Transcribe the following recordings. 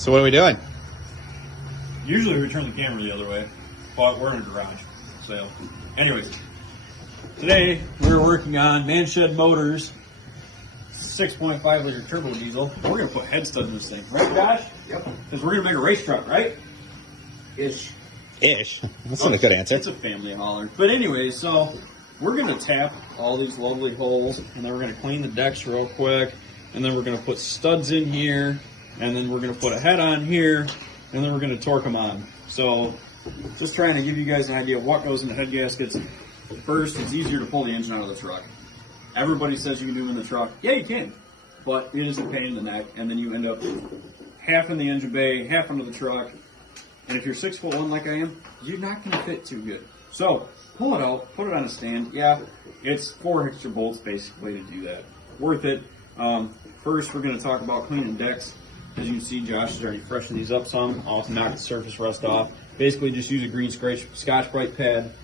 So what are we doing? Usually we turn the camera the other way, but we're in a garage. So, anyways, today we're working on man shed motors, 6.5 liter turbo diesel. We're gonna put head studs in this thing, right, Josh? Yep. Because we're gonna make a race truck, right? Ish. Ish. That's not a good answer. It's a family hauler. But anyways, so we're gonna tap all these lovely holes, and then we're gonna clean the decks real quick, and then we're gonna put studs in here, and then we're gonna put a head on here, and then we're gonna torque them on. So just trying to give you guys an idea of what goes in the head gaskets. First, it's easier to pull the engine out of the truck. Everybody says you can do it in the truck. Yeah, you can, but it is a pain in the neck, and then you end up half in the engine bay, half under the truck. And if you're 6'1" like I am, you're not going to fit too good. So pull it out, put it on a stand. Yeah, it's 4 extra bolts basically to do that. Worth it. First, we're going to talk about cleaning decks. As you can see, Josh has already freshened these up some. I'll knock the surface rust off. Basically, just use a green Scotch-Brite pad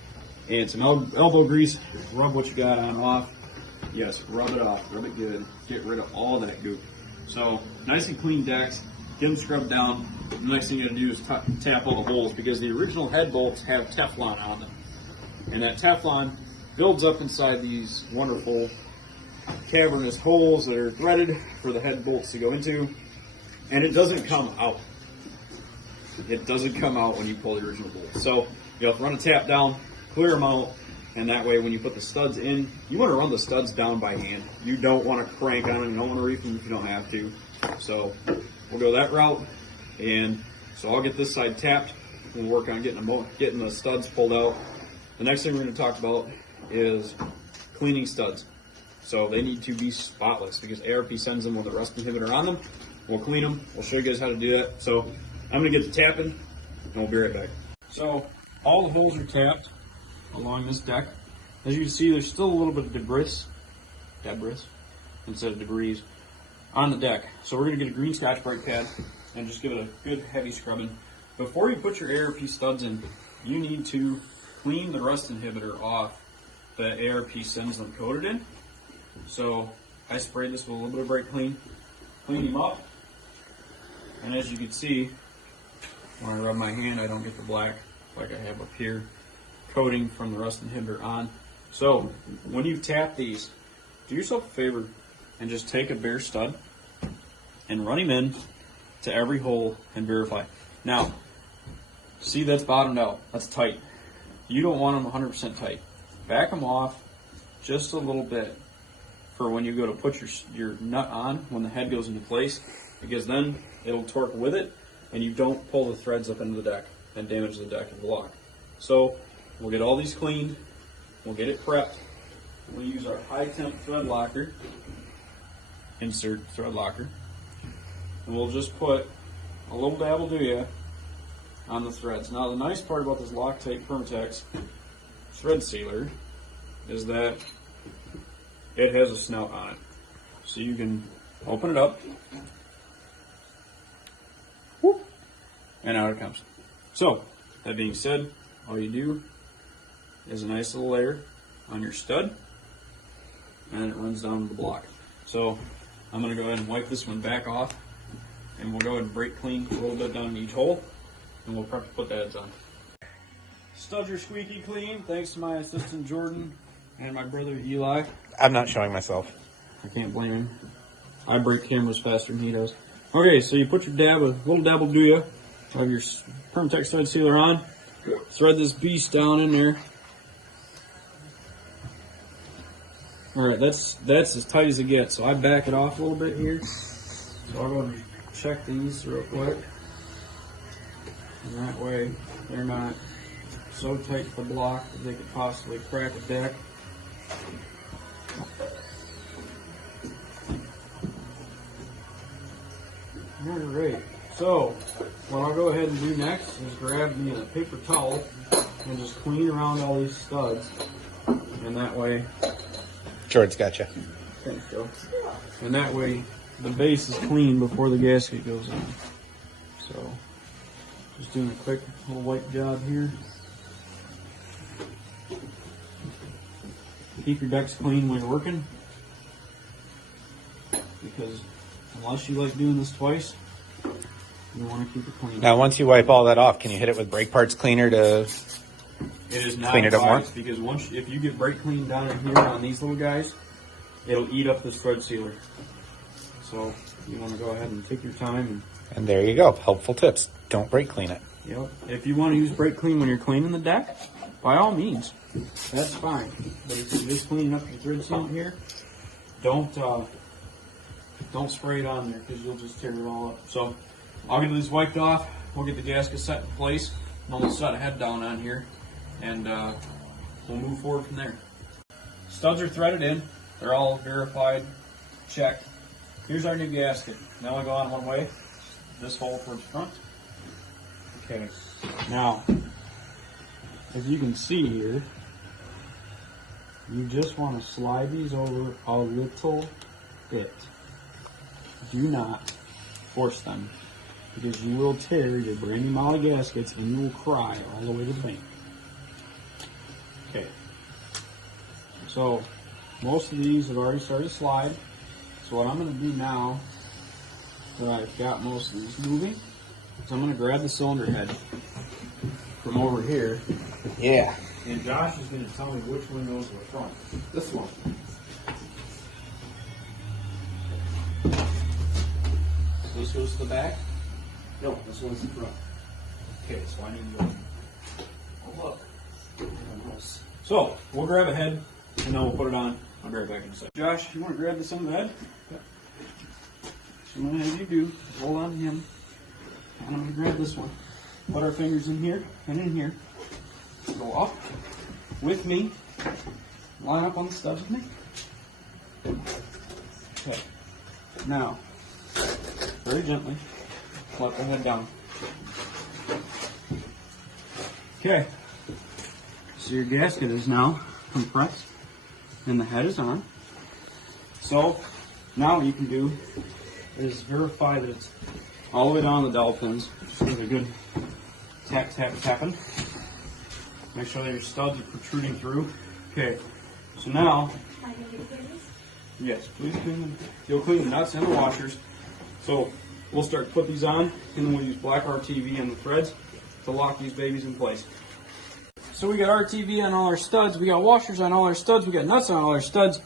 and some elbow grease. Rub what you got on off. Yes, rub it off. Rub it good. Get rid of all that goop. So nice and clean decks. Get them scrubbed down. The next thing you gotta do is tap all the holes, because the original head bolts have Teflon on them. And that Teflon builds up inside these wonderful cavernous holes that are threaded for the head bolts to go into. And it doesn't come out. It doesn't come out when you pull the original bolts. So you have to run a tap down, clear them out, and that way when you put the studs in, you want to run the studs down by hand. You don't want to crank on them. You don't want to reef them if you don't have to. So we'll go that route. And so I'll get this side tapped. We'll work on getting the studs pulled out. The next thing we're going to talk about is cleaning studs. So they need to be spotless, because ARP sends them with a rust inhibitor on them. We'll clean them. We'll show you guys how to do that. So I'm going to get to tapping, and we'll be right back. So all the holes are tapped along this deck. As you can see, there's still a little bit of debris instead of debris on the deck. So we're going to get a green Scotch-Brite pad and just give it a good heavy scrubbing. Before you put your ARP studs in, you need to clean the rust inhibitor off that ARP sends them coated in. So I sprayed this with a little bit of brake clean, clean them up, and as you can see, when I rub my hand, I don't get the black like I have up here coating from the rust inhibitor on. So when you tap these, do yourself a favor and just take a bare stud and run him in to every hole and verify. Now, see, that's bottomed out. That's tight. You don't want them 100% tight. Back them off just a little bit for when you go to put your nut on when the head goes into place, because then it'll torque with it and you don't pull the threads up into the deck and damage the deck and block. So we'll get all these cleaned, we'll get it prepped. We'll use our high temp thread locker, insert thread locker, and we'll just put a little dab will do ya on the threads. Now the nice part about this Loctite Permatex thread sealer is that it has a snout on it. So you can open it up, whoop, and out it comes. So that being said, all you do is a nice little layer on your stud, and it runs down to the block. So I'm going to go ahead and wipe this one back off, and we'll go ahead and brake clean a little bit down each hole, and we'll prep to put the heads on. Studs are squeaky clean, thanks to my assistant Jordan and my brother Eli. I'm not showing myself. I can't blame him. I break cameras faster than he does. Okay, so you put your dab, a little dab will do ya. Have your Permatex thread sealer on. Thread this beast down in there. Alright, that's as tight as it gets. So I back it off a little bit here. So I'll go and check these real quick. And that way they're not so tight to the block that they could possibly crack a deck. Alright, so what I'll go ahead and do next is grab me a paper towel and just clean around all these studs. And that way, George's got you. thanks, Joe. And that way the base is clean before the gasket goes in. So just doing a quick little wipe job here. Keep your decks clean when you're working, because unless you like doing this twice, You want to keep it clean. Now, once you wipe all that off, can you hit it with brake parts cleaner to? It is not clean it up more? advised because if you get brake clean down in here on these little guys, it'll eat up this thread sealer. So you want to go ahead and take your time. And there you go. Helpful tips. Don't brake clean it. Yep. If you want to use brake clean when you're cleaning the deck, by all means, that's fine. But if you're just cleaning up your thread sealant here, don't spray it on there because you'll just tear it all up. So I'll get these wiped off. We'll get the gasket set in place. And we'll set a head down on here, and we'll move forward from there. Studs are threaded in. They're all verified, checked. Here's our new gasket. Now we go on one way. This hole towards the front. Okay. Now, as you can see here, you just want to slide these over a little bit. Do not force them, because you will tear your brand new model gaskets and you will cry all the way to the bank. Okay. So, most of these have already started to slide. So what I'm going to do now that I've got most of these moving is I'm going to grab the cylinder head from over here. Yeah. And Josh is going to tell me which one goes to the front. This one. So this goes to the back? No, this one's the front. Okay, so I need to go. Oh, look. So, we'll grab a head, and then we'll put it on. I'll be right back in a second. Josh, you want to grab this on the head? Yep. So what I'm going to do is hold on to him, and I'm going to grab this one. Put our fingers in here and in here. Go up with me. Line up on the studs with me. Okay. Now, very gently, let the head down. Okay. So your gasket is now compressed and the head is on. So now what you can do is verify that it's all the way down the dowel pins. Just give it a good tap, tap, tapping. Make sure that your studs are protruding through. Okay, so now, yes, please clean them. You'll clean the nuts and the washers. So we'll start to put these on, and then we'll use black RTV on the threads to lock these babies in place. So we got RTV on all our studs, we got washers on all our studs, we got nuts on all our studs,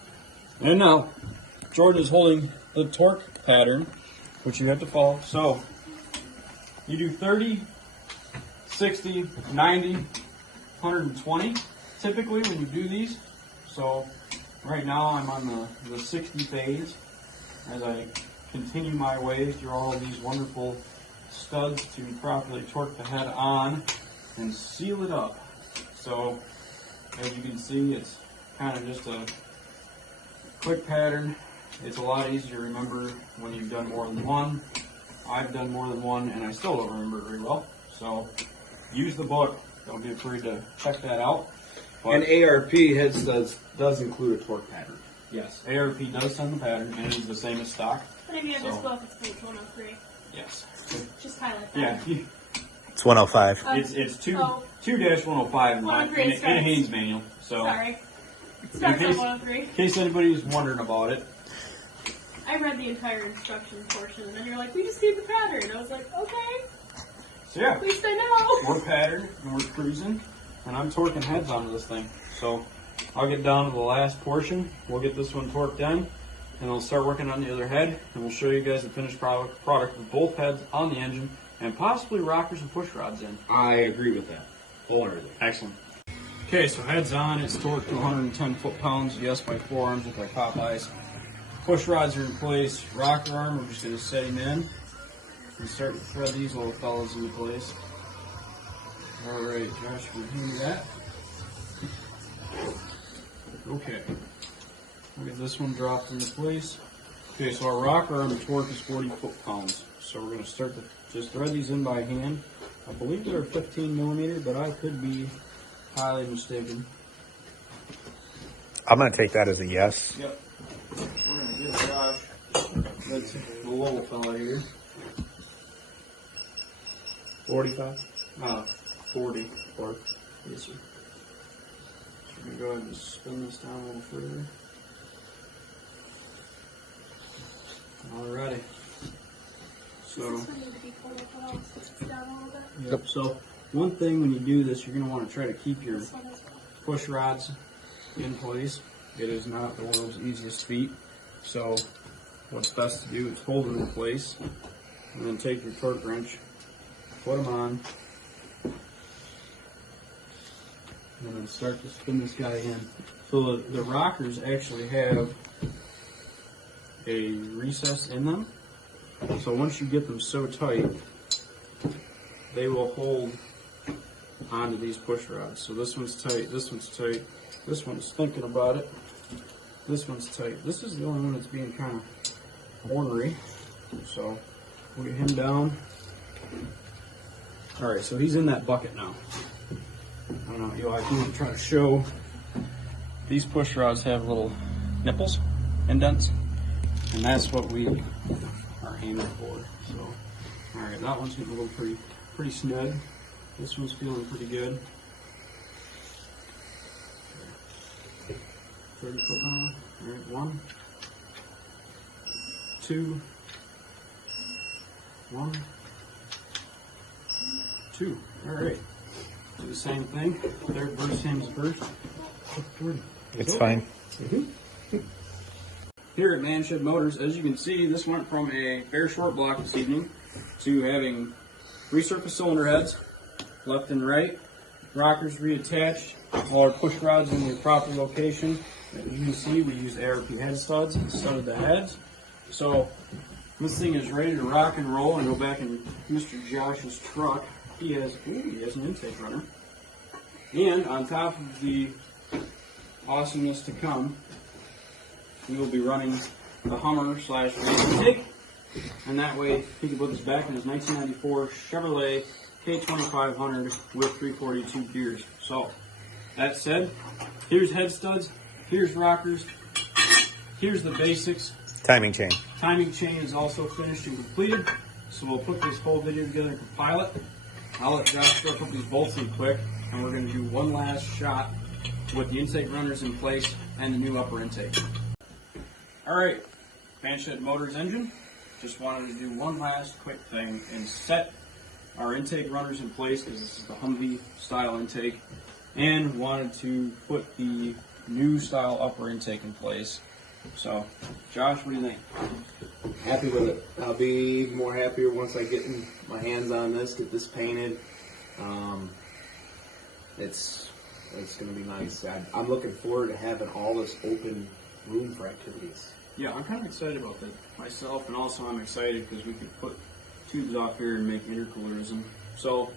and now Jordan is holding the torque pattern, which you have to follow. So you do 30, 60, 90, 120 typically when you do these. So right now I'm on the 60 phase as I continue my way through all of these wonderful studs to properly torque the head on and seal it up. So as you can see, it's kind of just a quick pattern. It's a lot easier to remember when you've done more than one. I've done more than one and I still don't remember it very well. So use the book. Don't be afraid to check that out. But and ARP head studs does include a torque pattern. Yes, ARP does send the pattern and it is the same as stock. But if you have this book, it's page 103. Yes. Just highlight that. Yeah. It's 105. It's 2-105 in a Haynes manual. So sorry. It starts on 103. In case anybody is wondering about it. I read the entire instruction portion, and then you're like, we just need the pattern. I was like, okay. So yeah. At least I know. We're patterned, and we're cruising, and I'm torquing heads onto this thing. So I'll get down to the last portion. We'll get this one torqued down, and we'll start working on the other head, and we'll show you guys the finished product with both heads on the engine, and possibly rockers and push rods in. I agree with that. Wholeheartedly. Excellent. Okay, so head's on. It's torqued to 110 foot-pounds. Yes, my forearms look like Popeyes. Push rods are in place. Rocker arm, we're just going to set him in and start to thread these little fellas into place. All right, Josh, we'll do that. Okay. We'll get this one dropped into place. Okay, so our rocker arm torque is 40 foot-pounds. So we're going to start to just thread these in by hand. I believe they're 15 millimeter, but I could be highly mistaken. I'm going to take that as a yes. Yep. We're going to give Josh, that's the little fella here. 45? 40. Or, yes, sir. So we're going to go ahead and spin this down a little further. Alrighty. So, This one need to be pulled up a little, so it's down a little bit. yep. So one thing when you do this, you're going to want to try to keep your This one as well. push rods in place. It is not the world's easiest feat. So what's best to do is hold them in place and then take your torque wrench, put them on, and then start to spin this guy in. So the rockers actually have a recess in them. So once you get them so tight, they will hold onto these push rods. So this one's tight, this one's tight, this one's thinking about it, this one's tight. This is the only one that's being kind of ornery. So we'll get him down. Alright, so he's in that bucket now. I don't know, Eli, if you want to try to show, these push rods have little nipples, indents, and that's what we are aiming for. So, alright, that one's getting a little pretty snug. This one's feeling pretty good. 30 foot now. Alright, 1, 2, 1, 2. Alright. Do the same thing. Third burst, same as first. It's fine. Here at Manshed Motors, as you can see, this went from a bare short block this evening to having resurfaced cylinder heads, left and right, rockers reattached, all our push rods in the proper location. As you can see, we used ARP head studs, studded the heads. So this thing is ready to rock and roll and go back in Mr. Josh's truck. He has an intake runner. And on top of the awesomeness to come, we will be running the Hummer / intake, and that way he can put this back in his 1994 Chevrolet K2500 with 342 gears. So, that said, here's head studs, here's rockers, here's the basics. Timing chain. Timing chain is also finished and completed, so we'll put this whole video together and compile it. I'll let Josh throw a couple of these bolts in quick, and we're going to do one last shot with the intake runners in place and the new upper intake. Alright, Manshed Motors engine. Just wanted to do one last quick thing and set our intake runners in place because this is the Humvee style intake, and wanted to put the new style upper intake in place. So, Josh, what do you think? Happy with it. I'll be even more happier once I get my hands on this, get this painted. It's going to be nice. I'm looking forward to having all this open room for activities. Yeah, I'm kind of excited about that myself, and also I'm excited because we could put tubes off here and make intercoolers. And so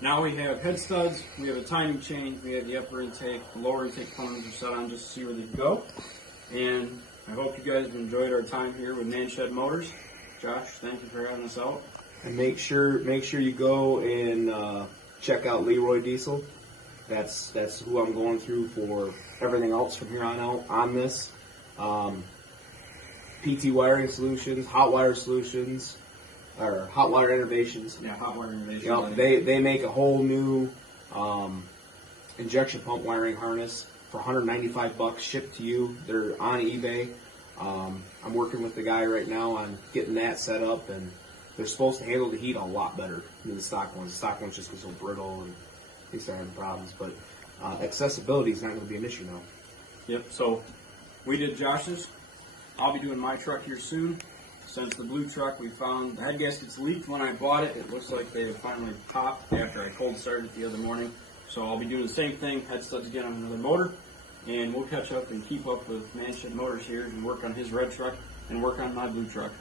now we have head studs, we have a timing chain, we have the upper intake, the lower intake components are set on just to see where they go. And I hope you guys have enjoyed our time here with Manshed Motors. Josh, thank you for having us out. And make sure you go and check out Leroy Diesel. That's who I'm going through for everything else from here on out on this. PT wiring solutions, hot wire solutions, or hot wire innovations. Yeah, hot wire innovations. Yep, they make a whole new injection pump wiring harness for $195 shipped to you. They're on eBay. I'm working with the guy right now on getting that set up, and they're supposed to handle the heat a lot better than the stock ones. The stock ones just get so brittle and they start having problems. But accessibility is not going to be an issue now. Yep, so we did Josh's. I'll be doing my truck here soon. Since the blue truck, we found the head gaskets leaked when I bought it. It looks like they have finally popped after I cold started it the other morning. So I'll be doing the same thing, head studs again on another motor. And we'll catch up and keep up with Manshed Motors here and work on his red truck and work on my blue truck.